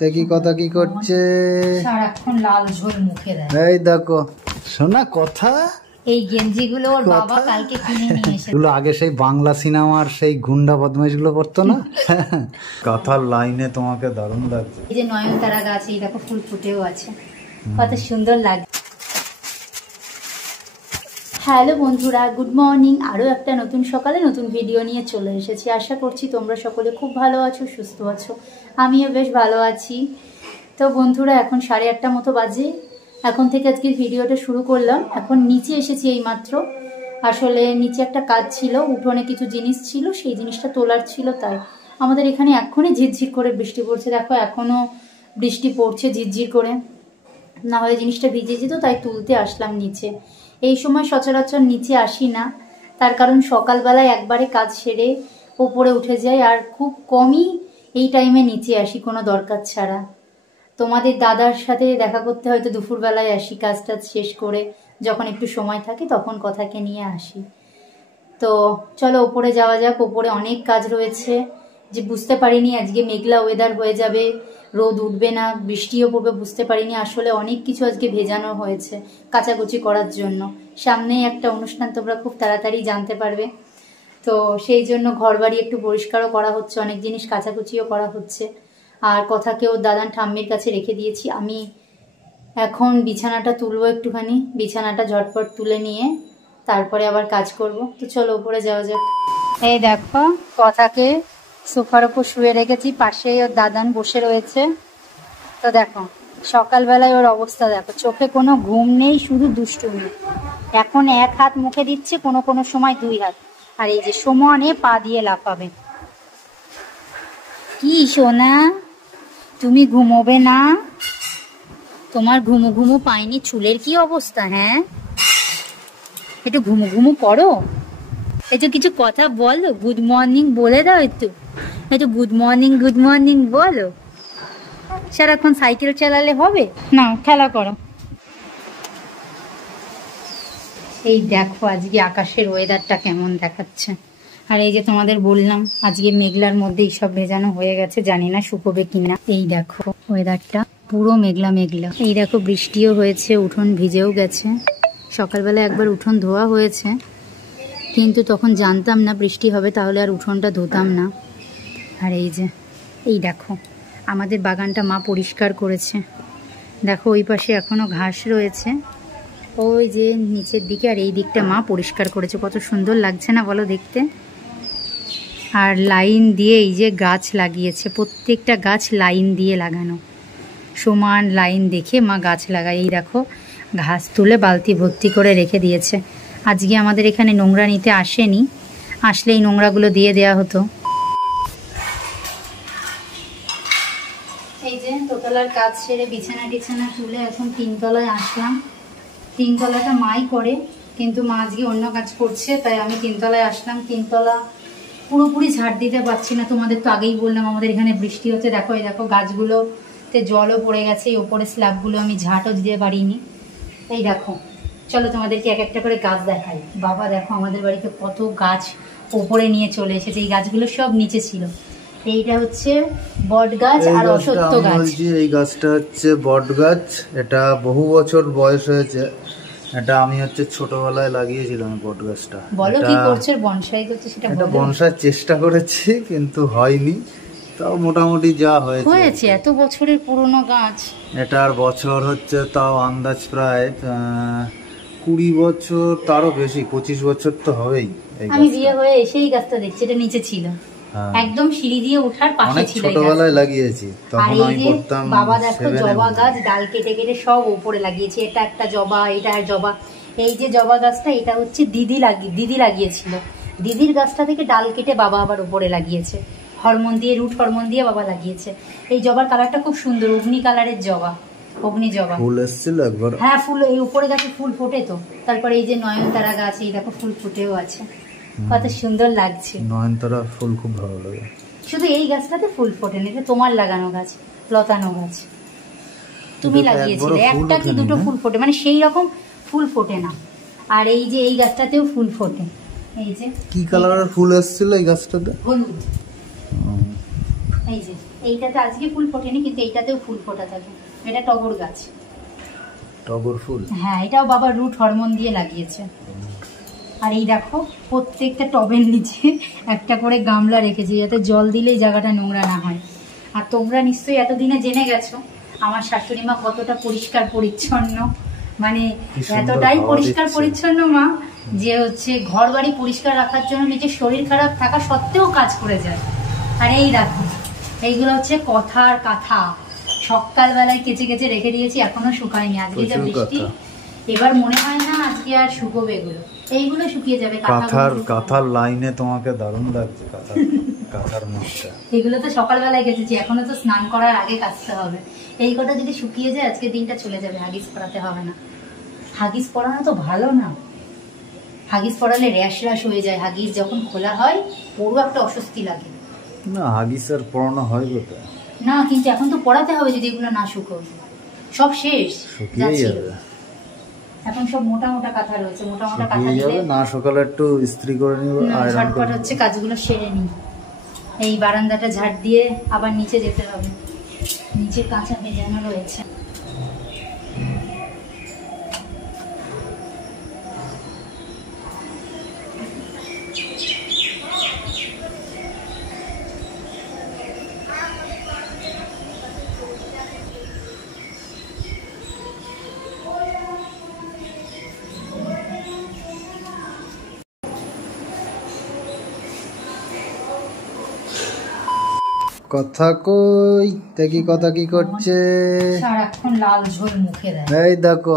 দেখি কথা কি করছে, সারাক্ষণ লাল ঝোল মুখে দেয়। এই দেখো শোনা কথা, এই গেঞ্জিগুলো ওর বাবা কালকে কিনে নিয়ে এসেছে। এগুলো আগে সেই বাংলা সিনেমার সেই গুন্ডা বদমাইশ গুলো পড়তো না। কথার লাইনে তোমাকে দারুণ লাগছে। এই যে নয়নতারা গাছ, এই দেখো ফুল ফুটেও আছে, কত সুন্দর লাগে। হ্যালো বন্ধুরা, গুড মর্নিং। আরও একটা নতুন সকালে নতুন ভিডিও নিয়ে চলে এসেছি। আশা করছি তোমরা সকলে খুব ভালো আছো, সুস্থ আছো। আমিও বেশ ভালো আছি। তো বন্ধুরা, এখন 8:30 মতো বাজে। এখন থেকে আজকের ভিডিওটা শুরু করলাম। এখন নিচে এসেছি এই মাত্র। আসলে নিচে একটা কাজ ছিল, উঠোনে কিছু জিনিস ছিল, সেই জিনিসটা তোলার ছিল। তাই আমাদের এখানে এখনই ঝিরঝির করে বৃষ্টি পড়ছে। দেখো এখনও বৃষ্টি পড়ছে ঝিরঝির করে, না হলে জিনিসটা ভিজে যেত। তাই তুলতে আসলাম নিচে। এই সময় সচরাচর নিচে আসি না, তার কারণ সকালবেলায় একবারে কাজ সেরে ওপরে উঠে যাই, আর খুব কমই এই টাইমে নিচে আসি কোনো দরকার ছাড়া। তোমাদের দাদার সাথে দেখা করতে হয়তো দুপুরবেলায় আসি, কাজ টাজ শেষ করে যখন একটু সময় থাকে তখন কথাকে নিয়ে আসি। তো চলো ওপরে যাওয়া যাক। ওপরে অনেক কাজ রয়েছে, যে বুঝতে পারিনি আজকে মেঘলা ওয়েদার হয়ে যাবে, রোদ উঠবে না, বৃষ্টিও পড়বে, বুঝতে পারিনি। আসলে অনেক কিছু আজকে ভেজানো হয়েছে কাচাকুচি করার জন্য। সামনেই একটা অনুষ্ঠান, তোমরা খুব তাড়াতাড়ি জানতে পারবে। তো সেই জন্য ঘরবাড়ি একটু পরিষ্কারও করা হচ্ছে, অনেক জিনিস কাচাকুচিও করা হচ্ছে। আর কথাকেও দাদান ঠাম্মির কাছে রেখে দিয়েছি। আমি এখন বিছানাটা তুলবো একটুখানি, বিছানাটা ঝটপট তুলে নিয়ে তারপরে আবার কাজ করব। তো চলো উপরে যাওয়া যাক। এই দেখো কথাকে সোফার ওপর শুয়ে রেখেছি, পাশেই ওর দাদান বসে রয়েছে। তো দেখো সকালবেলায় ওর অবস্থা দেখো, চোখে কোনো ঘুম নেই, শুধু দুষ্টুমি। এখন এক হাত মুখে দিচ্ছে, কোনো কোনো সময় 2 হাত। আর এই যে সমানে পা দিয়ে লাফাবে। কি সোনা, তুমি ঘুমোবে না? তোমার ঘুমু ঘুমু পায়নি, চুলের কি অবস্থা? হ্যাঁ, একটু ঘুমু ঘুমু করো, একটু কিছু কথা বলো, গুড মর্নিং বলে দাও, একটু গুড মর্নিং বলো। সারাক্ষণ সাইকেল চালালে হবে না, খেলা করো। এই দেখো আজকে আকাশের ওয়েদারটা কেমন দেখাচ্ছে। আর এই যে তোমাদের বললাম আজকে মেঘলার মধ্যে এইসব ভেজানো হয়ে গেছে, জানি না শুকোবে কিনা। এই দেখো ওয়েদারটা পুরো মেঘলা মেঘলা। এই দেখো বৃষ্টিও হয়েছে, উঠোন ভিজেও গেছে। সকালবেলা একবার উঠোন ধোয়া হয়েছে, কিন্তু তখন জানতাম না বৃষ্টি হবে, তাহলে আর উঠোনটা ধুতাম না। আর এই যে এই দেখো আমাদের বাগানটা মা পরিষ্কার করেছে। দেখো ওই পাশে এখনো ঘাস রয়েছে, ওই যে নিচের দিকে, আর এই দিকটা মা পরিষ্কার করেছে। কত সুন্দর লাগছে না বলো দেখতে? আর লাইন দিয়ে এই যে গাছ লাগিয়েছে, প্রত্যেকটা গাছ লাইন দিয়ে লাগানো, সমান লাইন দেখে মা গাছ লাগায়। এই দেখো ঘাস তুলে বালতি ভর্তি করে রেখে দিয়েছে। আজকে আমাদের এখানে নোংরা নিতে আসেনি, আসলে এই নোংরাগুলো দিয়ে দেওয়া হতো। এই যে দোতলার কাজ সেরে বিছানা টিছানা তুলে এখন 3 তলায় আসলাম। 3 তলাটা মাই করে, কিন্তু মা আজকে অন্য কাজ করছে, তাই আমি 3 তলায় আসলাম। 3 তলা পুরোপুরি ঝাড় দিতে পারছি না, তোমাদের তো আগেই বললাম আমাদের এখানে বৃষ্টি হচ্ছে। দেখো এই দেখো গাছগুলোতে জলও পড়ে গেছে, এই ওপরে স্ল্যাবগুলো আমি ঝাঁটও দিতে পারিনি। এই দেখো চলো তোমাদেরকে এক একটা করে গাছ দেখাই। বাবা দেখো আমাদের বাড়িতে কত গাছ ওপরে নিয়ে চলে এসেছে, এই গাছগুলো সব নিচে ছিল। এইটা হচ্ছে বট গাছ আর অশ্বত্থ গাছ। এই গাছটা হচ্ছে বট গাছ, এটা বহু বছর বয়স হয়েছে। এটা আমি হচ্ছে ছোটবেলায় লাগিয়েছিলাম বট গাছটা। বলো কি করছো? বনসাই করছো? সেটা বনসাই চেষ্টা করেছি কিন্তু হয়নি, তাও মোটামুটি যা হয়েছে। এত বছরের পুরনো গাছ। এটার বছর হচ্ছে তাও আন্দাজ প্রায় 20 বছর, তারও বেশি, 25 বছর তো হবেই। আমি বিয়ে হয়ে এসেই গাছটা দেখছি, এটা নিচে ছিল, একদম সিঁড়ি দিয়ে ওঠার পাশে ছিল। ছোটবেলায় লাগিয়েছি তখন আমি পড়তাম। বাবা দেখো জবা গাছ ডাল কেটে কেটে সব উপরে লাগিয়েছে। এটা একটা জবা, এটা আর জবা। এই যে জবা গাছটা, এটা হচ্ছে দিদি লাগিয়েছিল। দিদির গাছটা থেকে ডাল কেটে বাবা আবার উপরে লাগিয়েছে, হরমোন দিয়ে, রুট হরমোন দিয়ে বাবা লাগিয়েছে। এই জবার কালারটা খুব সুন্দর, অগ্নি কালারের জবা, অগ্নি জবা। ফুল এসেছিল একবার। হ্যাঁ ফুল, এই উপরে গাছে ফুল ফোটে তো। তারপরে এই যে নয়নতারা গাছ, এই দেখো ফুল ফুটেও আছে, কত সুন্দর লাগছে। নয়নতারা ফুল খুব ভালো লাগে। শুধু এই গাছটাতে ফুল ফোটেনি, এটা তোমার লাগানো গাছ, লতানো গাছ, তুমি লাগিয়েছিলে। একটা কি দুটো ফুল ফোটে, মানে সেই রকম ফুল ফোটে না। আর এই যে এই গাছটাতেও ফুল ফোটে। এই যে কি কালারের ফুল এসেছিল এই গাছটাতে? হলুদ। এই যে এইটাতে আজকে ফুল ফোটেনি, কিন্তু এইটাতেও ফুল ফোটা থাকে। এটা টগর গাছ, টগর ফুল। হ্যাঁ, এটাও বাবা রুট হরমোন দিয়ে লাগিয়েছে। আর এই দেখো প্রত্যেকটা টবের নিচে একটা করে গামলা রেখেছি, যাতে জল দিলেই জায়গাটা নোংরা না হয়। আর তোমরা নিশ্চয়ই এতদিনে জেনে গেছো আমার শাশুড়ি মা কতটা পরিষ্কার পরিচ্ছন্ন, মানে এতটাই পরিষ্কার পরিচ্ছন্ন মা যে হচ্ছে ঘর বাড়ি পরিষ্কার রাখার জন্য নিজের শরীর খারাপ থাকা সত্ত্বেও কাজ করে যায়। আর এই দেখো এইগুলো হচ্ছে কথার কাঁথা, সকালবেলায় কেচে কেচে রেখে দিয়েছি, এখনো শুকায়নি। আজকে যা বৃষ্টি, এবার মনে হয় না আজকে আর শুকোবে এগুলো, এইগুলো শুকিয়ে যাবে। কাঁথার লাইনে তোমাকে দারুণ লাগছে, কাঁথার মুখটা। এগুলো তো সকালবেলায় কেচেছি, এখনো তো স্নান করার আগে কাচতে হবে। এই কটা যদি শুকিয়ে যায় আজকে দিনটা চলে যাবে, হাগিস পরাতে হবে না। হাগিস পরানো তো ভালো না, হাগিস পরালে র্যাশ হয়ে যায়। হাগিস যখন খোলা হয় পুরো একটা অস্বস্তি লাগে। না হাগিস আর পরানো হয় কোথায় না, কিন্তু এখন তো পরাতে হবে যদি এগুলো না শুকোয়। সব শেষ, এখন সব মোটা মোটা কাঁথা রয়েছে, মোটা মোটা কাঁথা দিলে না সকালে একটু ইস্ত্রি করে নিব। ঝটপট হচ্ছে কাজগুলো সেরে নি। এই বারান্দাটা ঝাড় দিয়ে আবার নিচে যেতে হবে, নিচে কাঁচা ভেজানো রয়েছে। কথা কই দেখি, কথা কি করছে? সারাক্ষণ লাল ঝোল মুখে দেয়। এই দেখো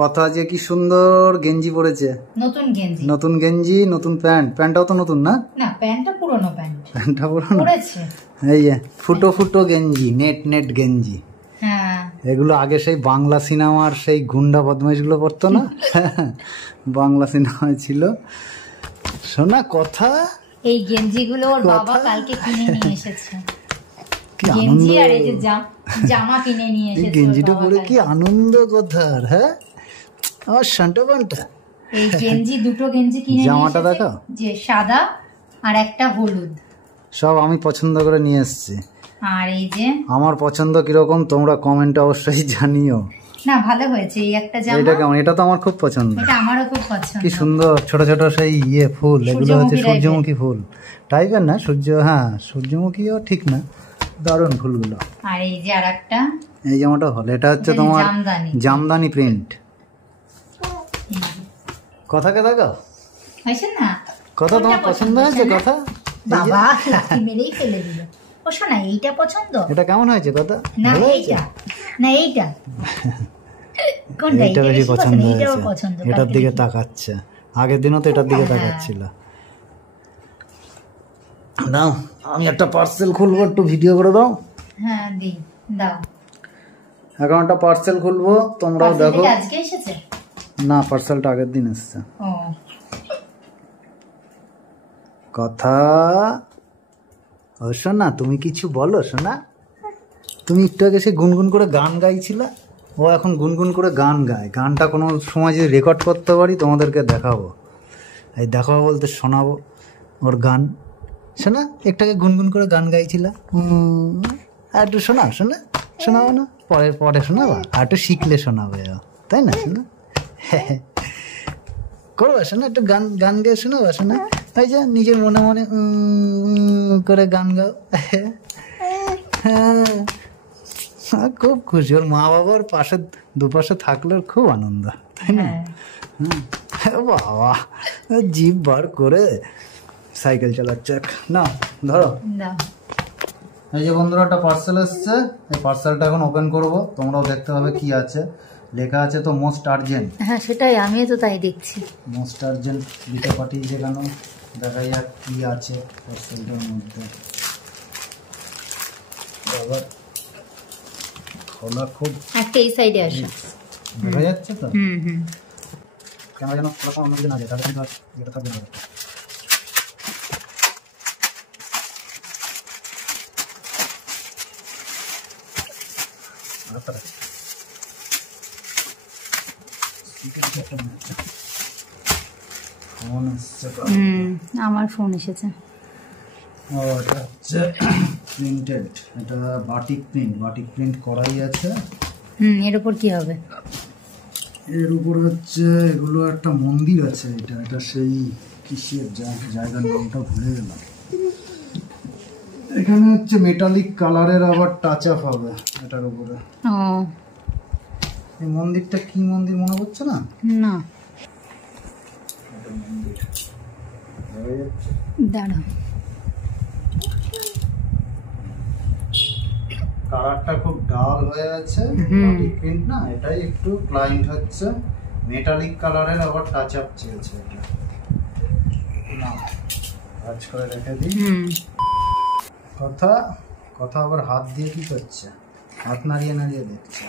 কথা যে কি সুন্দর গেঞ্জি পরেছে, নতুন গেঞ্জি, নতুন গেঞ্জি, নতুন প্যান্ট। প্যান্টটাও তো নতুন না? না, প্যান্টটা পুরনো প্যান্ট। প্যান্টটা পুরনো পরেছে। এই যে ফুটো ফুটো গেঞ্জি, নেট নেট গেঞ্জি। হ্যাঁ, এগুলো আগে সেই বাংলা সিনেমার সেই গুন্ডা বদমাইশ গুলো পড়তো না? বাংলা সিনেমায় ছিল। শোনা কথা, এই গেঞ্জিগুলো ওর বাবা কালকে কিনে নিয়ে এসেছে। কি আনন্দ! আর এই যে জামা কিনে নিয়ে এসেছে। গেঞ্জিটা পরে কি আনন্দ কথার। হ্যাঁ, আমার শান্টা বান্টা। এই গেঞ্জি, দুটো গেঞ্জি কিনে নিয়ে এসেছে। জামাটা দেখো, যে সাদা আর একটা হলুদ, সব আমি পছন্দ করে নিয়ে এসেছি। আর এই যে আমার পছন্দ কিরকম তোমরা কমেন্টে অবশ্যই জানিও। না, ভালো হয়েছে এই একটা জামা। এটা কেমন? এটা তো আমার খুব পছন্দ। এটা আমারও খুব পছন্দ। কি সুন্দর ছোট ছোট সেই ফুল, এগুলো হচ্ছে সূর্যমুখী ফুল টাইপের না? হ্যাঁ, সূর্যমুখীও ঠিক না, দারুণ ফুলগুলো। আর এই যে আরেকটা, এই জামাটা হলো, এটা হচ্ছে তোমার জামদানি প্রিন্ট। কথাকে দেখো, হয়েছে না? কথা তোমার পছন্দ হয়েছে? কথা বাবা মেরেই ফেলে দিল। ও শোনা, এইটা পছন্দ? এটা কেমন হয়েছে? কথা না এইটা, না এইটা কোনটা? এটা বেশি পছন্দ হয়েছে। এটার দিকে তাকাচ্ছে, আগের দিনও তো এটার দিকে তাকাচ্ছিল। দাও আমি একটা পার্সেল খুলবো, একটু ভিডিও করে দাও। হ্যাঁ দি, দাও। এখন একটা পার্সেল খুলবো, তোমরাও দেখো। আজকে এসেছে? না, পার্সেলটা আগের দিন এসেছে। ও কথা, ও শোনা তুমি কিছু বলো। শোনা, তুমি একটু আগে সে গুনগুন করে গান গাইছিলে, ও এখন গুনগুন করে গান গায়। গানটা কোনো সময় যদি রেকর্ড করতে পারি তোমাদেরকে দেখাবো। এই দেখাবো বলতে শোনাবো ওর গান। শোনা, একটু আগে গুনগুন করে গান গাইছিল, আর একটু শোনাও। শোনাবো না? পরে শোনাবো, আর একটু শিখলে শোনাবে, তাই না? শোনা করবো, শোনা একটু গান গেয়ে শোনাবো। শোনা, তাই যে নিজের মনে মনে করে গান গাও। হ্যাঁ, খুব খুশি। ওর মা বাবার পাশে দুপাশে থাকলে খুব আনন্দ, তাই না? বাবা জিভ বার করে সাইকেল চালাচ্ছে। না ধরো, এই যে বন্ধুরা একটা পার্সেল এসছে, এই পার্সেলটা এখন ওপেন করব, তোমরাও দেখতে হবে কি আছে। লেখা আছে তো মোস্ট আর্জেন্ট। হ্যাঁ, সেটাই, আমিও তো তাই দেখছি। মোস্ট আর্জেন্ট দিতে পাঠিয়েছে কেন, দেখা যাক কি আছে পার্সেলটার মধ্যে। আবার খোলা খুব একটা এই সাইডে আসে, দেখা যাচ্ছে তো। ক্যামেরা যেন খোলা অন্য দিকে না যায়, তাহলে কিন্তু এটা থাকবে না। আমার ফোন এসেছে। ও, এটা হচ্ছে প্রিন্টেড, এটা বাটিক প্রিন্ট করাই আছে। এর উপর কি হবে? এর উপর হচ্ছে এগুলো একটা মন্দির আছে, এটা সেই কিসের জায়গার নামটা ভুলে গেলাম। এখানে হচ্ছে মেটালিক কালারের আবার টাচ আপ হবে এটার উপরে। এই মন্দিরটা কি মন্দির মনে পড়ছে না? না দাঁড়া, কালারটা খুব ডাল হয়ে আছে, প্রিন্ট না, এটাই একটু ক্লায়েন্ট হচ্ছে মেটালিক কালারের আবার টাচ আপ চেয়েছে। এটা না কাজ করে রেখে দিই। কথা আবার হাত দিয়ে কি করছে? হাত নাড়িয়ে দেখছে।